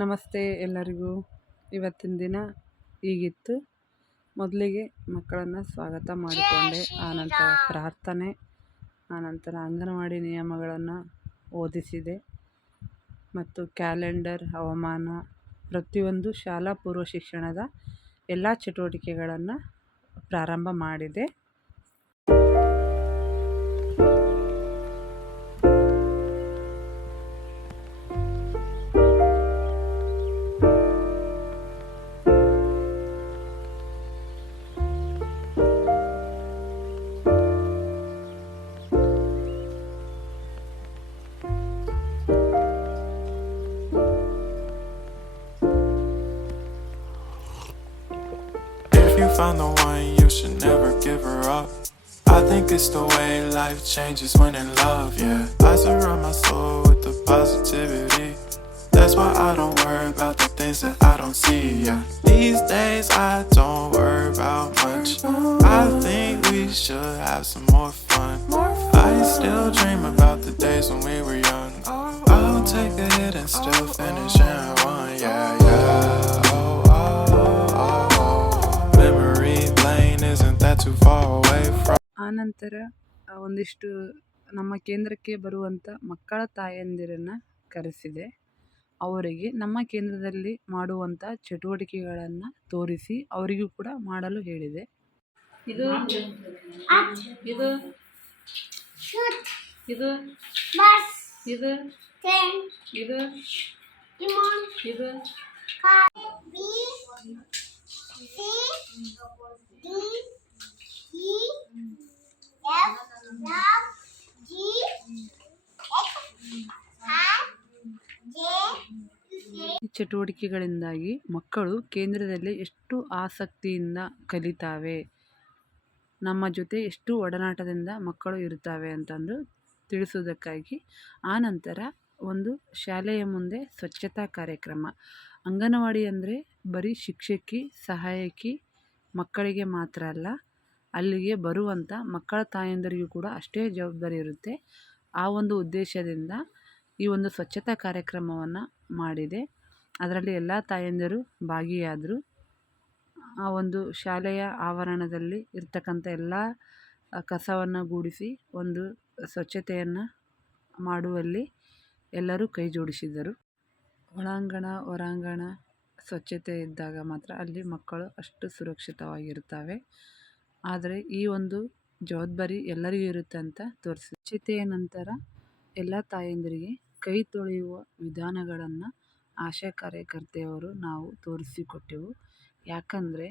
ನಮಸ್ತೆ ಎಲ್ಲರಿಗೂ. ಇವತ್ತಿನ ದಿನ ಹೀಗಿತ್ತು. ಮೊದಲಿಗೆ ಮಕ್ಕಳನ್ನು ಸ್ವಾಗತ ಮಾಡಿಕೊಂಡೆ, ಆನಂತರ ಪ್ರಾರ್ಥನೆ, ಆನಂತರ ಅಂಗನವಾಡಿ ನಿಯಮಗಳನ್ನು ಓದಿಸಿದೆ ಮತ್ತು ಕ್ಯಾಲೆಂಡರ್, ಹವಾಮಾನ, ಪ್ರತಿಯೊಂದು ಶಾಲಾ ಪೂರ್ವ ಶಿಕ್ಷಣದ ಎಲ್ಲ ಚಟುವಟಿಕೆಗಳನ್ನು ಪ್ರಾರಂಭ ಮಾಡಿದೆ. If you find the one, you should never give her up. I think it's the way life changes when in love, yeah. I surround my soul with the positivity. That's why I don't worry about the things that I don't see, yeah. These days I don't worry about much. I think we should have some more fun. I still dream about the days when we were young. I'll take a hit and still finish in one, yeah, yeah. Memory lane, isn't that too far away from? ಆನಂತರ ಒಂದಿಷ್ಟು ನಮ್ಮ ಕೇಂದ್ರಕ್ಕೆ ಬರುವಂಥ ಮಕ್ಕಳ ತಾಯಂದಿರನ್ನು ಕರೆಸಿದೆ. ಅವರಿಗೆ ನಮ್ಮ ಕೇಂದ್ರದಲ್ಲಿ ಮಾಡುವಂಥ ಚಟುವಟಿಕೆಗಳನ್ನು ತೋರಿಸಿ ಅವರಿಗೂ ಕೂಡ ಮಾಡಲು ಹೇಳಿದೆ. ಇದು ಇದು ಇದು ಇದು ಇದು ಇದು ಈ ಚಟುವಟಿಕೆಗಳಿಂದಾಗಿ ಮಕ್ಕಳು ಕೇಂದ್ರದಲ್ಲಿ ಎಷ್ಟು ಆಸಕ್ತಿಯಿಂದ ಕಲಿತಾವೆ, ನಮ್ಮ ಜೊತೆ ಎಷ್ಟು ಒಡನಾಟದಿಂದ ಮಕ್ಕಳು ಇರುತ್ತವೆ ಅಂತಂದು ತಿಳಿಸುವುದಕ್ಕಾಗಿ ಆನಂತರ ಒಂದು ಶಾಲೆಯ ಮುಂದೆ ಸ್ವಚ್ಛತಾ ಕಾರ್ಯಕ್ರಮ. ಅಂಗನವಾಡಿ ಅಂದರೆ ಬರೀ ಶಿಕ್ಷಕಿ, ಸಹಾಯಕಿ ಮಕ್ಕಳಿಗೆ ಮಾತ್ರ ಅಲ್ಲ, ಅಲ್ಲಿಗೆ ಬರುವಂಥ ಮಕ್ಕಳ ತಾಯಂದಿರಿಗೂ ಕೂಡ ಅಷ್ಟೇ ಜವಾಬ್ದಾರಿ ಇರುತ್ತೆ. ಆ ಒಂದು ಉದ್ದೇಶದಿಂದ ಈ ಒಂದು ಸ್ವಚ್ಛತಾ ಕಾರ್ಯಕ್ರಮವನ್ನು ಮಾಡಿದೆ. ಅದರಲ್ಲಿ ಎಲ್ಲ ತಾಯಂದಿರು ಭಾಗಿಯಾದರು. ಆ ಒಂದು ಶಾಲೆಯ ಆವರಣದಲ್ಲಿ ಇರ್ತಕ್ಕಂಥ ಎಲ್ಲ ಕಸವನ್ನು ಗೂಡಿಸಿ ಒಂದು ಸ್ವಚ್ಛತೆಯನ್ನು ಮಾಡುವಲ್ಲಿ ಎಲ್ಲರೂ ಕೈ ಜೋಡಿಸಿದರು. ಒಳಾಂಗಣ ಹೊರಾಂಗಣ ಸ್ವಚ್ಛತೆ ಇದ್ದಾಗ ಮಾತ್ರ ಅಲ್ಲಿ ಮಕ್ಕಳು ಅಷ್ಟು ಸುರಕ್ಷಿತವಾಗಿರುತ್ತವೆ. ಆದರೆ ಈ ಒಂದು ಜವಾಬ್ದಾರಿ ಎಲ್ಲರಿಗೂ ಇರುತ್ತೆ ಅಂತ ತೋರಿಸಿ, ಸ್ವಚ್ಛತೆಯ ನಂತರ ಎಲ್ಲ ತಾಯಂದಿರಿಗೆ ಕೈ ತೊಳೆಯುವ ವಿಧಾನಗಳನ್ನು ಆಶಾ ಕಾರ್ಯಕರ್ತೆಯವರು ನಾವು ತೋರಿಸಿಕೊಟ್ಟೆವು. ಯಾಕಂದರೆ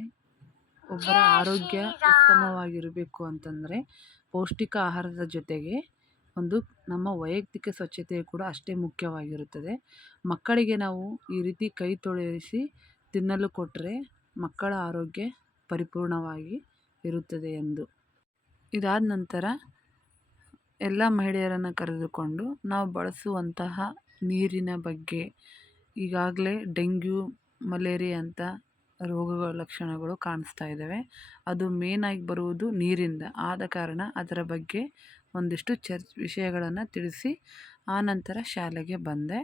ಒಬ್ಬರ ಆರೋಗ್ಯ ಉತ್ತಮವಾಗಿರಬೇಕು ಅಂತಂದರೆ ಪೌಷ್ಟಿಕ ಆಹಾರದ ಜೊತೆಗೆ ಒಂದು ನಮ್ಮ ವೈಯಕ್ತಿಕ ಸ್ವಚ್ಛತೆಯು ಕೂಡ ಅಷ್ಟೇ ಮುಖ್ಯವಾಗಿರುತ್ತದೆ. ಮಕ್ಕಳಿಗೆ ನಾವು ಈ ರೀತಿ ಕೈ ತೊಳೆಯಿಸಿ ತಿನ್ನಲು ಕೊಟ್ಟರೆ ಮಕ್ಕಳ ಆರೋಗ್ಯ ಪರಿಪೂರ್ಣವಾಗಿ ಇರುತ್ತದೆ ಎಂದು. ಇದಾದ ನಂತರ ಎಲ್ಲ ಮಹಿಳೆಯರನ್ನು ಕರೆದುಕೊಂಡು ನಾವು ಬಳಸುವಂತಹ ನೀರಿನ ಬಗ್ಗೆ, ಈಗಾಗಲೇ ಡೆಂಗ್ಯೂ, ಮಲೇರಿಯಾ ಅಂತ ರೋಗಗಳ ಲಕ್ಷಣಗಳು ಕಾಣಿಸ್ತಾ ಇದ್ದಾವೆ. ಅದು ಮೇನಾಗಿ ಬರುವುದು ನೀರಿಂದ. ಆದ ಕಾರಣ ಅದರ ಬಗ್ಗೆ ಒಂದಿಷ್ಟು ವಿಷಯಗಳನ್ನು ತಿಳಿಸಿ ಆನಂತರ ಶಾಲೆಗೆ ಬಂದೆ.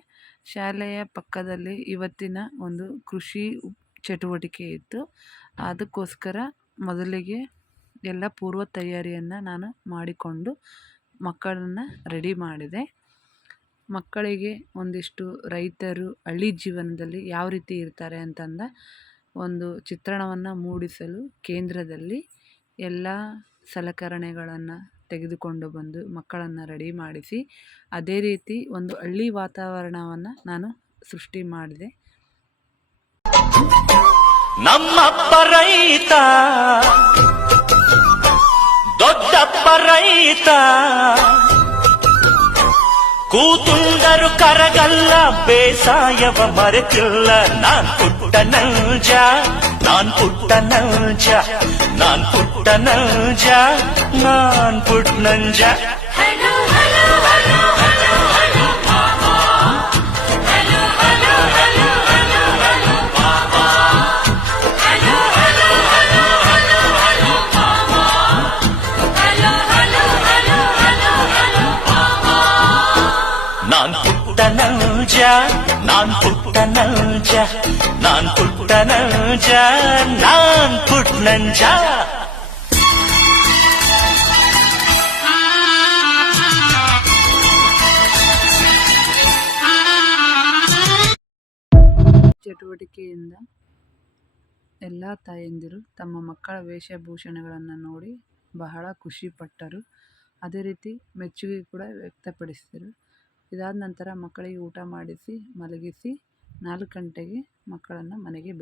ಶಾಲೆಯ ಪಕ್ಕದಲ್ಲಿ ಇವತ್ತಿನ ಒಂದು ಕೃಷಿ ಚಟುವಟಿಕೆ ಇತ್ತು. ಅದಕ್ಕೋಸ್ಕರ ಮೊದಲಿಗೆ ಎಲ್ಲ ಪೂರ್ವ ತಯಾರಿಯನ್ನು ನಾನು ಮಾಡಿಕೊಂಡು ಮಕ್ಕಳನ್ನು ರೆಡಿ ಮಾಡಿದೆ. ಮಕ್ಕಳಿಗೆ ಒಂದಿಷ್ಟು ರೈತರು ಹಳ್ಳಿ ಜೀವನದಲ್ಲಿ ಯಾವ ರೀತಿ ಇರ್ತಾರೆ ಅಂತಂದ ಒಂದು ಚಿತ್ರಣವನ್ನು ಮೂಡಿಸಲು ಕೇಂದ್ರದಲ್ಲಿ ಎಲ್ಲ ಸಲಕರಣೆಗಳನ್ನು ತೆಗೆದುಕೊಂಡು ಬಂದು ಮಕ್ಕಳನ್ನು ರೆಡಿ ಮಾಡಿಸಿ ಅದೇ ರೀತಿ ಒಂದು ಹಳ್ಳಿ ವಾತಾವರಣವನ್ನು ನಾನು ಸೃಷ್ಟಿ ಮಾಡಿದೆ. ನಮ್ಮಪ್ಪ ರೈತ, ದೊಡ್ಡಪ್ಪ ರೈತ, ಕೂತುಂಡರು ಕರಗಲ್ಲ, ಬೇಸಾಯವ ಮರೆತಿಲ್ಲ. ನಾನ್ ಪುಟ್ಟ ನೌಜ, ನಾನ್ ಪುಟ್ಟ ನೌಜ, ನಾನ್ ಪುಟ್ಟ ನೌಜ, ನಾನ್ ಪುಟ್ಟ ನಂಜ. ನಾನ್ ಪುಟ್ಟ ನೌಜ, ನಾನ್ ಪುಟ್ಟ ನೌಜ. ನಂಜ ನಾನ್ ಪುಟ್ಟ ನಂಜ ನಾನ್ ಪುಟ್ಟ ನಂಜ ಚಟುವಟಿಕೆಯಿಂದ ಎಲ್ಲ ತಾಯಂದಿರು ತಮ್ಮ ಮಕ್ಕಳ ವೇಷಭೂಷಣಗಳನ್ನು ನೋಡಿ ಬಹಳ ಖುಷಿಪಟ್ಟರು. ಅದೇ ರೀತಿ ಮೆಚ್ಚುಗೆ ಕೂಡ ವ್ಯಕ್ತಪಡಿಸಿದರು. ಇದಾದ ನಂತರ ಮಕ್ಕಳಿಗೆ ಊಟ ಮಾಡಿಸಿ ಮಲಗಿಸಿ 4 ಗಂಟೆಗೆ ಮಕ್ಕಳನ್ನು ಮನೆಗೆ ಬಿಟ್ಟರು.